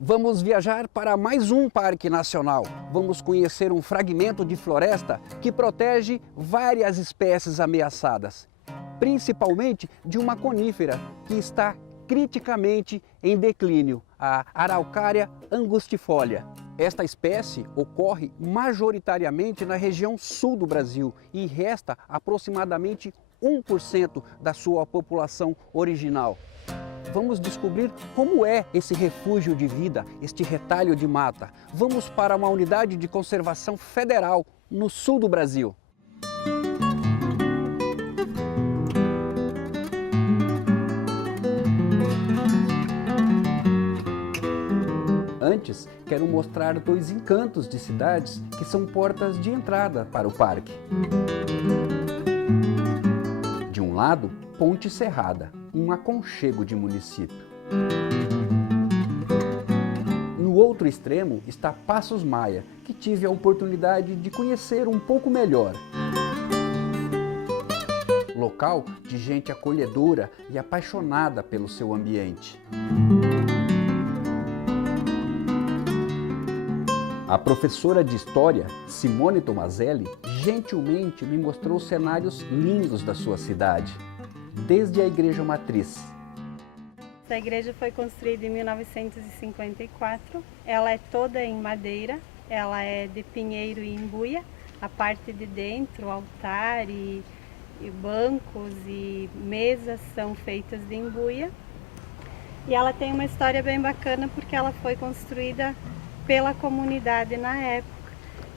Vamos viajar para mais um parque nacional. Vamos conhecer um fragmento de floresta que protege várias espécies ameaçadas, principalmente de uma conífera que está criticamente em declínio, a Araucária angustifolia. Esta espécie ocorre majoritariamente na região sul do Brasil e resta aproximadamente 1% da sua população original. Vamos descobrir como é esse refúgio de vida, este retalho de mata. Vamos para uma unidade de conservação federal no sul do Brasil. Antes, quero mostrar dois encantos de cidades que são portas de entrada para o parque. De um lado, Ponte Serrada, um aconchego de município. No outro extremo está Passos Maia, que tive a oportunidade de conhecer um pouco melhor. Local de gente acolhedora e apaixonada pelo seu ambiente. A professora de História, Simone Tomazelli, gentilmente me mostrou cenários lindos da sua cidade, desde a Igreja Matriz. Essa igreja foi construída em 1954, ela é toda em madeira, ela é de pinheiro e embuia, a parte de dentro, o altar e bancos e mesas são feitas de embuia. E ela tem uma história bem bacana porque ela foi construída pela comunidade na época.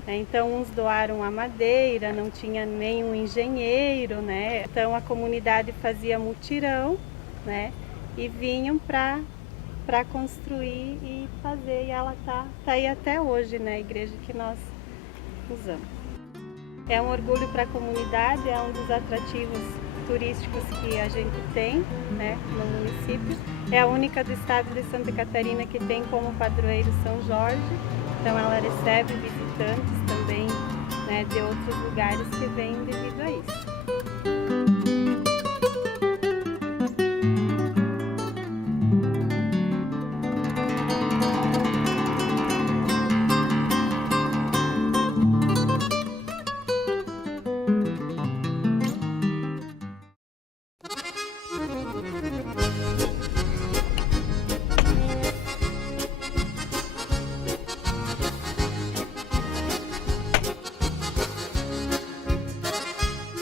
Então uns doaram a madeira, não tinha nenhum engenheiro, né? Então a comunidade fazia mutirão, né? E vinham para construir e fazer, e ela tá aí até hoje, né? A igreja que nós usamos. É um orgulho para a comunidade, é um dos atrativos turísticos que a gente tem, né, no município. É a única do estado de Santa Catarina que tem como padroeiro São Jorge, então ela recebe visitantes também, né, de outros lugares que vêm devido a isso.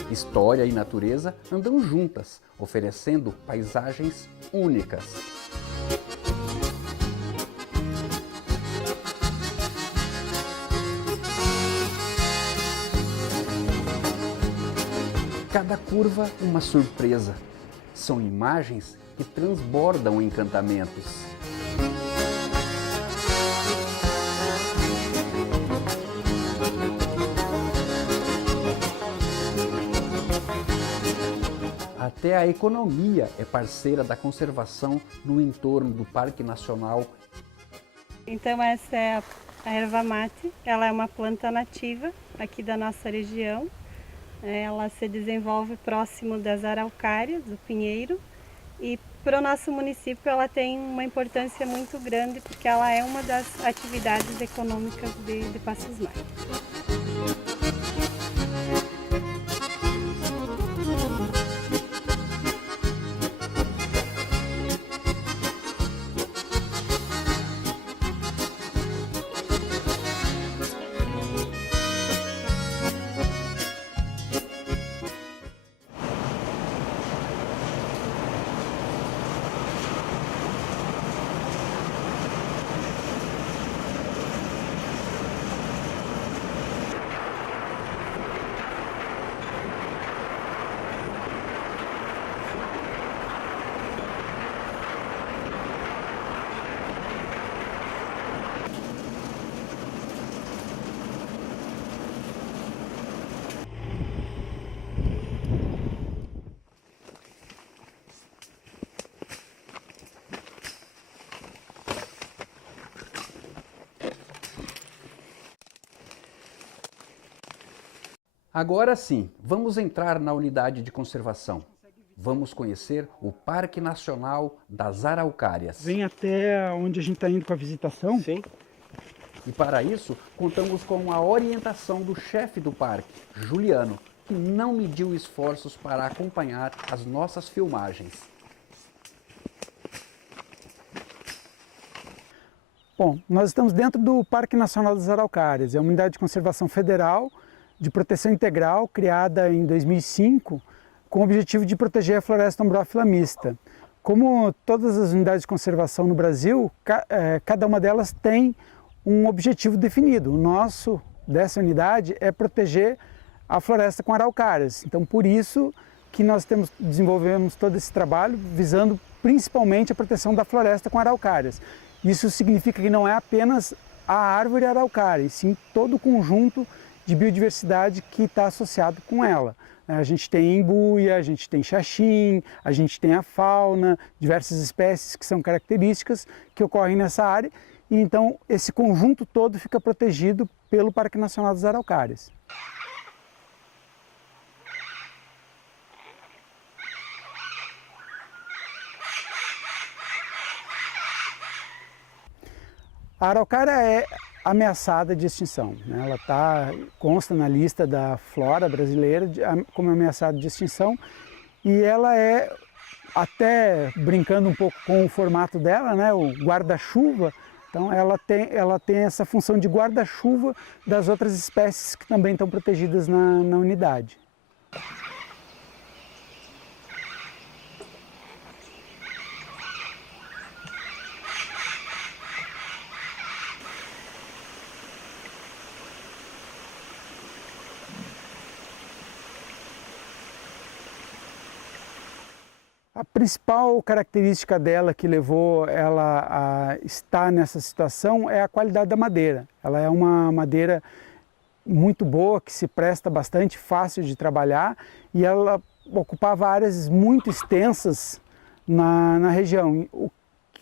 História e natureza andam juntas, oferecendo paisagens únicas. Cada curva uma surpresa. São imagens que transbordam encantamentos. Até a economia é parceira da conservação no entorno do Parque Nacional. Então essa é a erva mate, ela é uma planta nativa aqui da nossa região. Ela se desenvolve próximo das araucárias, do pinheiro, e para o nosso município ela tem uma importância muito grande porque ela é uma das atividades econômicas de Passos Maia. Agora sim, vamos entrar na unidade de conservação. Vamos conhecer o Parque Nacional das Araucárias. Vem até onde a gente está indo com a visitação. Sim. E para isso, contamos com a orientação do chefe do parque, Juliano, que não mediu esforços para acompanhar as nossas filmagens. Bom, nós estamos dentro do Parque Nacional das Araucárias. É uma unidade de conservação federal de proteção integral criada em 2005 com o objetivo de proteger a floresta ombrófila mista. Como todas as unidades de conservação no Brasil, cada uma delas tem um objetivo definido. O nosso, dessa unidade, é proteger a floresta com araucárias. Então, por isso que nós desenvolvemos todo esse trabalho visando principalmente a proteção da floresta com araucárias. Isso significa que não é apenas a árvore araucária, e sim todo o conjunto de biodiversidade que está associado com ela. A gente tem embuia, a gente tem xaxim, a gente tem a fauna, diversas espécies que são características que ocorrem nessa área. E então esse conjunto todo fica protegido pelo Parque Nacional das Araucárias. A araucária é ameaçada de extinção, né? Ela consta na lista da flora brasileira como ameaçada de extinção, e ela é, até brincando um pouco com o formato dela, né, o guarda-chuva. Então ela tem essa função de guarda-chuva das outras espécies que também estão protegidas na unidade. A principal característica dela que levou ela a estar nessa situação é a qualidade da madeira. Ela é uma madeira muito boa, que se presta bastante, fácil de trabalhar, e ela ocupava áreas muito extensas na região.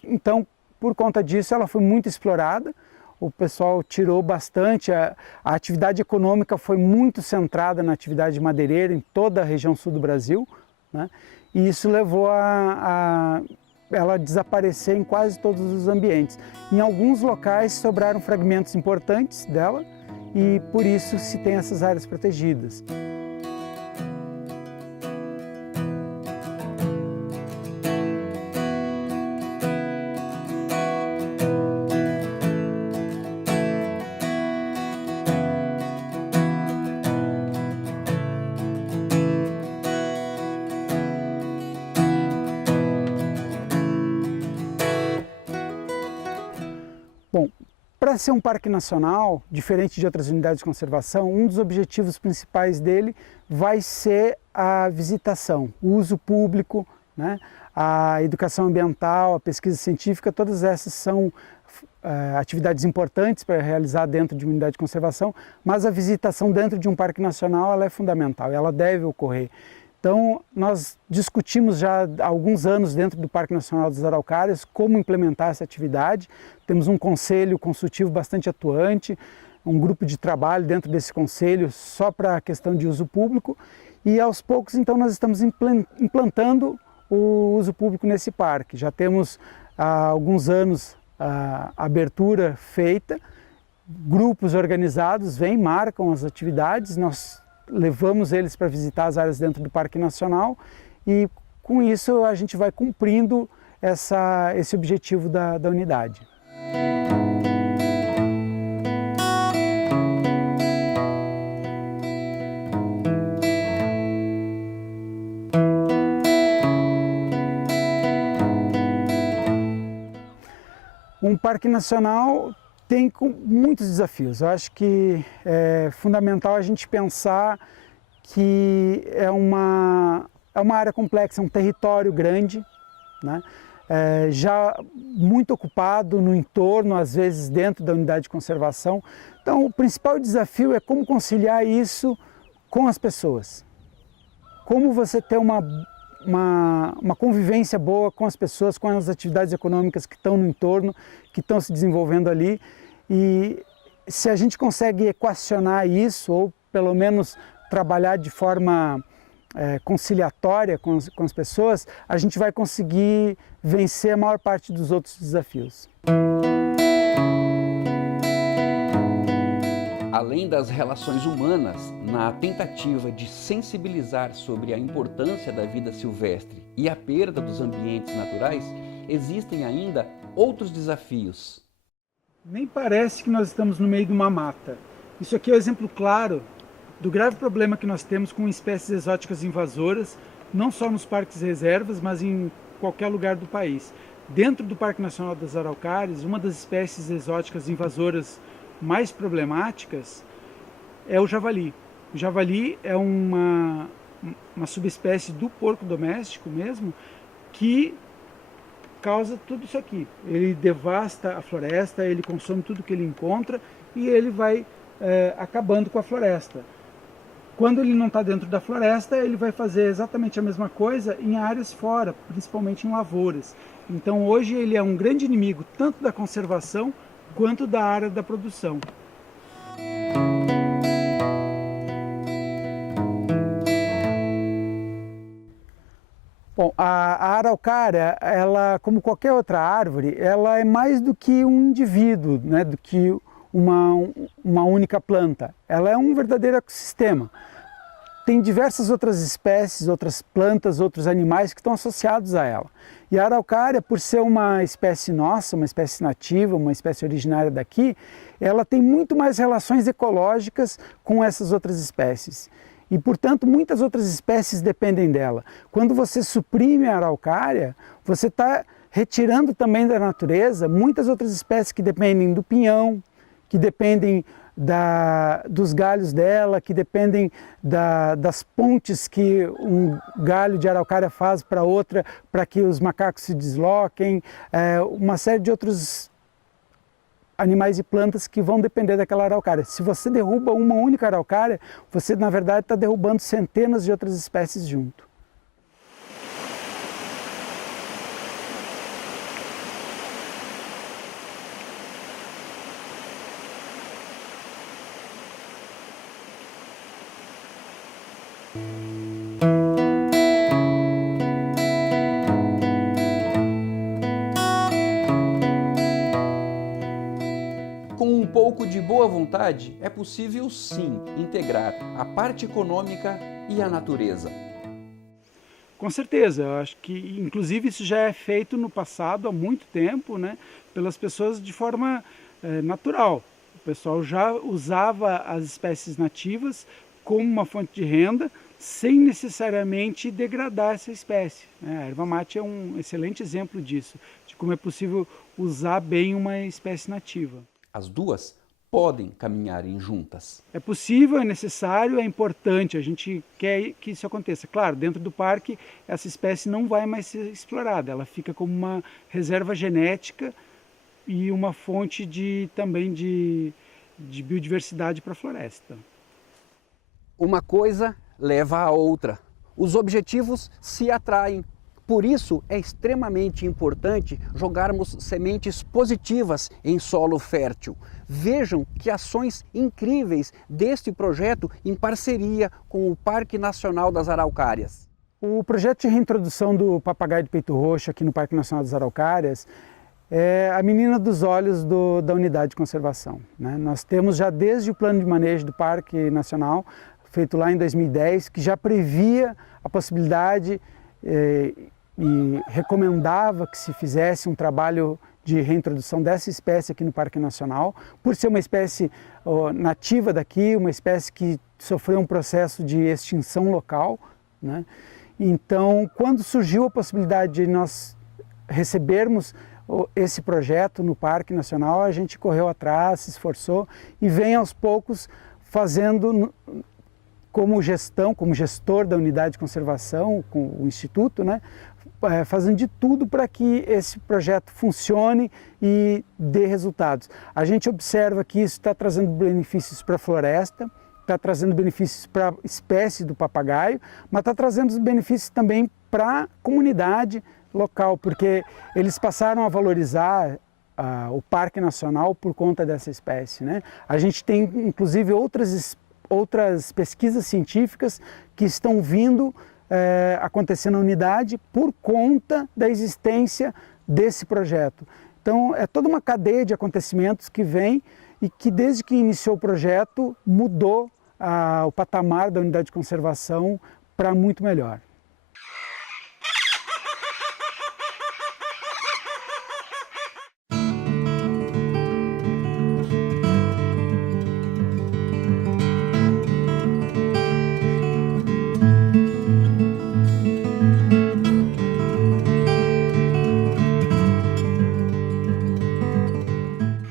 Então, por conta disso, ela foi muito explorada. O pessoal tirou bastante, a atividade econômica foi muito centrada na atividade madeireira em toda a região sul do Brasil, né? E isso levou a ela desaparecer em quase todos os ambientes. Em alguns locais sobraram fragmentos importantes dela e por isso se tem essas áreas protegidas. Bom, para ser um parque nacional, diferente de outras unidades de conservação, um dos objetivos principais dele vai ser a visitação, o uso público, né? A educação ambiental, a pesquisa científica, todas essas são atividades importantes para realizar dentro de uma unidade de conservação, mas a visitação dentro de um parque nacional ela é fundamental, ela deve ocorrer. Então, nós discutimos já há alguns anos dentro do Parque Nacional das Araucárias como implementar essa atividade. Temos um conselho consultivo bastante atuante, um grupo de trabalho dentro desse conselho só para a questão de uso público. E aos poucos, então, nós estamos implantando o uso público nesse parque. Já temos há alguns anos a abertura feita, grupos organizados vêm, marcam as atividades, nós levamos eles para visitar as áreas dentro do Parque Nacional e com isso a gente vai cumprindo esse objetivo da unidade. Um parque nacional tem muitos desafios. Eu acho que é fundamental a gente pensar que é uma área complexa, um território grande, né? Já muito ocupado no entorno, às vezes dentro da unidade de conservação. Então, o principal desafio é como conciliar isso com as pessoas. Como você ter uma convivência boa com as pessoas, com as atividades econômicas que estão no entorno, que estão se desenvolvendo ali. E se a gente consegue equacionar isso, ou pelo menos trabalhar de forma conciliatória com as pessoas, a gente vai conseguir vencer a maior parte dos outros desafios. Além das relações humanas, na tentativa de sensibilizar sobre a importância da vida silvestre e a perda dos ambientes naturais, existem ainda outros desafios. Nem parece que nós estamos no meio de uma mata. Isso aqui é um exemplo claro do grave problema que nós temos com espécies exóticas invasoras, não só nos parques e reservas, mas em qualquer lugar do país. Dentro do Parque Nacional das Araucárias, uma das espécies exóticas invasoras mais problemáticas é o javali. O javali é uma subespécie do porco doméstico mesmo, que causa tudo isso aqui. Ele devasta a floresta, ele consome tudo que ele encontra e ele vai acabando com a floresta. Quando ele não está dentro da floresta, ele vai fazer exatamente a mesma coisa em áreas fora, principalmente em lavouras. Então hoje ele é um grande inimigo tanto da conservação quanto da área da produção. Bom, a araucária, ela, como qualquer outra árvore, ela é mais do que um indivíduo, né, do que uma única planta. Ela é um verdadeiro ecossistema. Tem diversas outras espécies, outras plantas, outros animais que estão associados a ela. E a araucária, por ser uma espécie nossa, uma espécie nativa, uma espécie originária daqui, ela tem muito mais relações ecológicas com essas outras espécies. E, portanto, muitas outras espécies dependem dela. Quando você suprime a araucária, você está retirando também da natureza muitas outras espécies que dependem do pinhão, que dependem dos galhos dela, que dependem das pontes que um galho de araucária faz para outra, para que os macacos se desloquem, uma série de outros animais e plantas que vão depender daquela araucária. Se você derruba uma única araucária, você na verdade está derrubando centenas de outras espécies junto. Com um pouco de boa vontade, é possível sim integrar a parte econômica e a natureza. Com certeza, eu acho que inclusive isso já é feito no passado há muito tempo, né, pelas pessoas de forma natural. O pessoal já usava as espécies nativas como uma fonte de renda, sem necessariamente degradar essa espécie. A erva mate é um excelente exemplo disso, de como é possível usar bem uma espécie nativa. As duas podem caminhar juntas. É possível, é necessário, é importante, a gente quer que isso aconteça. Claro, dentro do parque essa espécie não vai mais ser explorada, ela fica como uma reserva genética e uma fonte também de biodiversidade para a floresta. Uma coisa leva à outra. Os objetivos se atraem. Por isso, é extremamente importante jogarmos sementes positivas em solo fértil. Vejam que ações incríveis deste projeto em parceria com o Parque Nacional das Araucárias. O projeto de reintrodução do papagaio de peito roxo aqui no Parque Nacional das Araucárias é a menina dos olhos da unidade de conservação, né? Nós temos já desde o plano de manejo do Parque Nacional, feito lá em 2010, que já previa a possibilidade e recomendava que se fizesse um trabalho de reintrodução dessa espécie aqui no Parque Nacional, por ser uma espécie nativa daqui, uma espécie que sofreu um processo de extinção local, né? Então, quando surgiu a possibilidade de nós recebermos esse projeto no Parque Nacional, a gente correu atrás, se esforçou e vem aos poucos fazendo como gestor da unidade de conservação, com o Instituto, né? Fazendo de tudo para que esse projeto funcione e dê resultados. A gente observa que isso está trazendo benefícios para a floresta, está trazendo benefícios para a espécie do papagaio, mas está trazendo benefícios também para a comunidade local, porque eles passaram a valorizar o Parque Nacional por conta dessa espécie, né? A gente tem inclusive outras outras pesquisas científicas que estão vindo acontecer na unidade por conta da existência desse projeto. Então, é toda uma cadeia de acontecimentos que vem e que, desde que iniciou o projeto, mudou o patamar da unidade de conservação para muito melhor.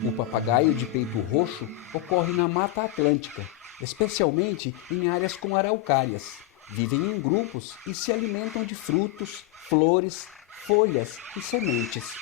O papagaio de peito roxo ocorre na Mata Atlântica, especialmente em áreas com araucárias. Vivem em grupos e se alimentam de frutos, flores, folhas e sementes.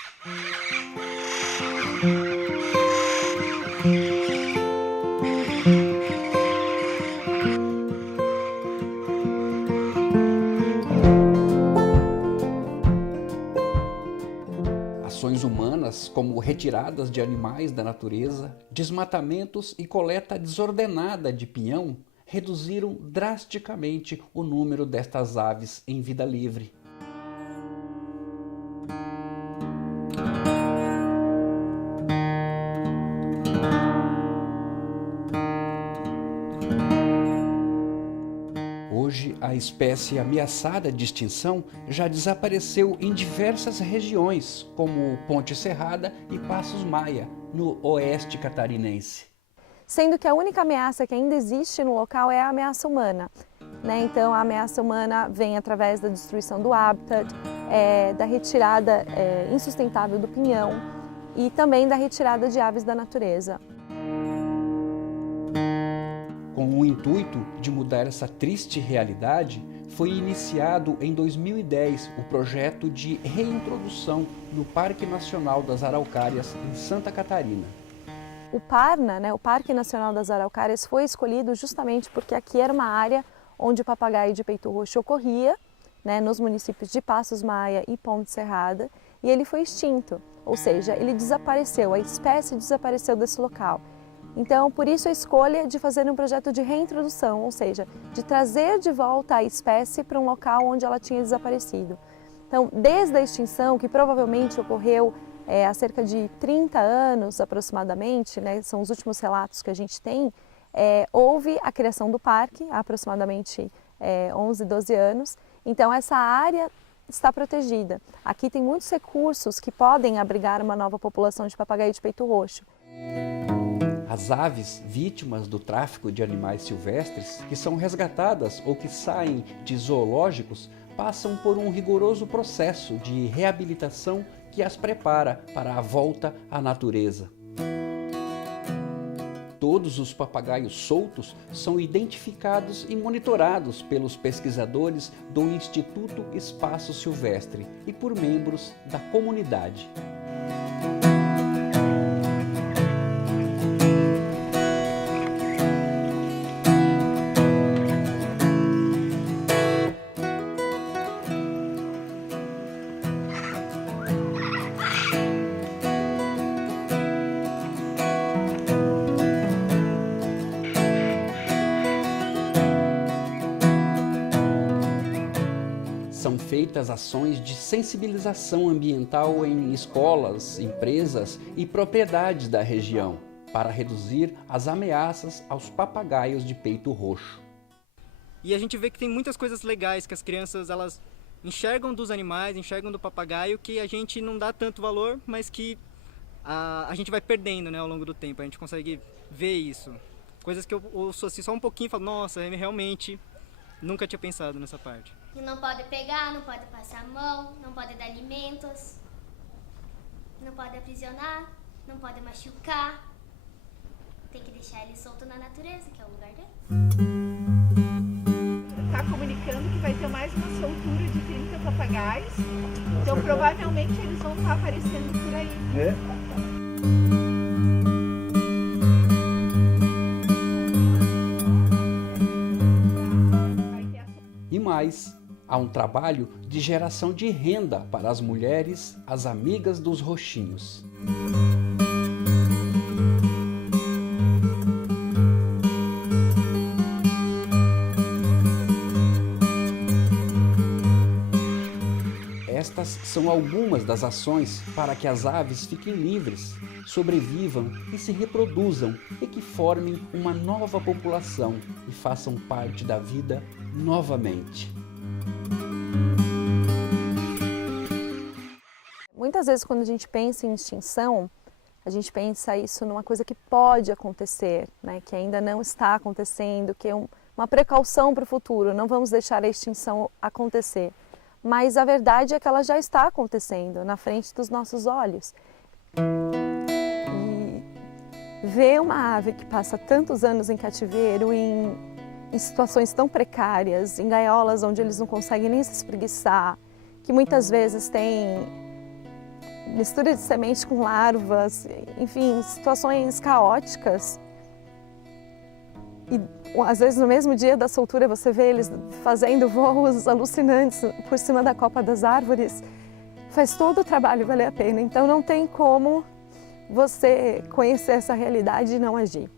Ações humanas, como retiradas de animais da natureza, desmatamentos e coleta desordenada de pinhão, reduziram drasticamente o número destas aves em vida livre. Hoje, a espécie ameaçada de extinção já desapareceu em diversas regiões, como Ponte Serrada e Passos Maia, no oeste catarinense. Sendo que a única ameaça que ainda existe no local é a ameaça humana. Então, a ameaça humana vem através da destruição do hábitat, da retirada insustentável do pinhão e também da retirada de aves da natureza. Com o intuito de mudar essa triste realidade, foi iniciado em 2010 o projeto de reintrodução no Parque Nacional das Araucárias, em Santa Catarina. O PARNA, o Parque Nacional das Araucárias, foi escolhido justamente porque aqui era uma área onde o papagaio de peito roxo ocorria, nos municípios de Passos Maia e Ponte Serrada, e ele foi extinto, ou seja, ele desapareceu, a espécie desapareceu desse local. Então, por isso a escolha de fazer um projeto de reintrodução, ou seja, de trazer de volta a espécie para um local onde ela tinha desaparecido. Então, desde a extinção, que provavelmente ocorreu há cerca de 30 anos aproximadamente, são os últimos relatos que a gente tem, houve a criação do parque há aproximadamente 11, 12 anos. Então, essa área está protegida. Aqui tem muitos recursos que podem abrigar uma nova população de papagaio de peito roxo. As aves vítimas do tráfico de animais silvestres, que são resgatadas ou que saem de zoológicos, passam por um rigoroso processo de reabilitação que as prepara para a volta à natureza. Todos os papagaios soltos são identificados e monitorados pelos pesquisadores do Instituto Espaço Silvestre e por membros da comunidade. São feitas ações de sensibilização ambiental em escolas, empresas e propriedades da região, para reduzir as ameaças aos papagaios de peito roxo. E a gente vê que tem muitas coisas legais que as crianças elas enxergam dos animais, enxergam do papagaio, que a gente não dá tanto valor, mas que a gente vai perdendo, ao longo do tempo. A gente consegue ver isso. Coisas que eu ouço assim só um pouquinho e falo, nossa, eu realmente nunca tinha pensado nessa parte. E não pode pegar, não pode passar a mão, não pode dar alimentos, não pode aprisionar, não pode machucar. Tem que deixar ele solto na natureza, que é o lugar dele. Está comunicando que vai ter mais uma soltura de 30 papagaios, então provavelmente eles vão estar aparecendo por aí. E mais, há um trabalho de geração de renda para as mulheres, as amigas dos roxinhos. são algumas das ações para que as aves fiquem livres, sobrevivam e se reproduzam e que formem uma nova população e façam parte da vida novamente. Muitas vezes quando a gente pensa em extinção, a gente pensa isso numa coisa que pode acontecer, né? Que ainda não está acontecendo, que é uma precaução para o futuro, não vamos deixar a extinção acontecer. Mas a verdade é que ela já está acontecendo na frente dos nossos olhos. E ver uma ave que passa tantos anos em cativeiro, em situações tão precárias, em gaiolas onde eles não conseguem nem se espreguiçar, que muitas vezes tem mistura de semente com larvas, enfim, situações caóticas. E às vezes no mesmo dia da soltura você vê eles fazendo voos alucinantes por cima da copa das árvores. Faz todo o trabalho valer a pena, então não tem como você conhecer essa realidade e não agir.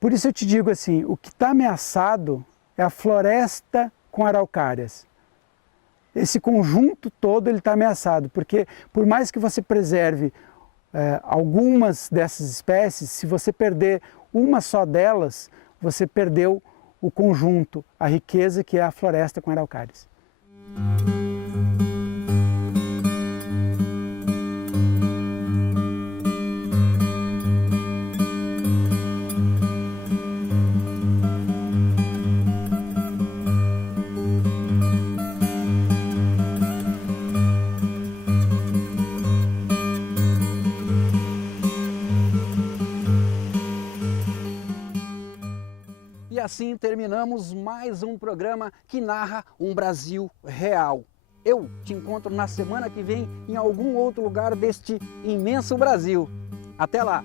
Por isso eu te digo assim, o que está ameaçado é a floresta com araucárias. Esse conjunto todo ele está ameaçado, porque por mais que você preserve algumas dessas espécies, se você perder uma só delas, você perdeu o conjunto, a riqueza que é a floresta com araucárias. E assim terminamos mais um programa que narra um Brasil real. Eu te encontro na semana que vem em algum outro lugar deste imenso Brasil. Até lá!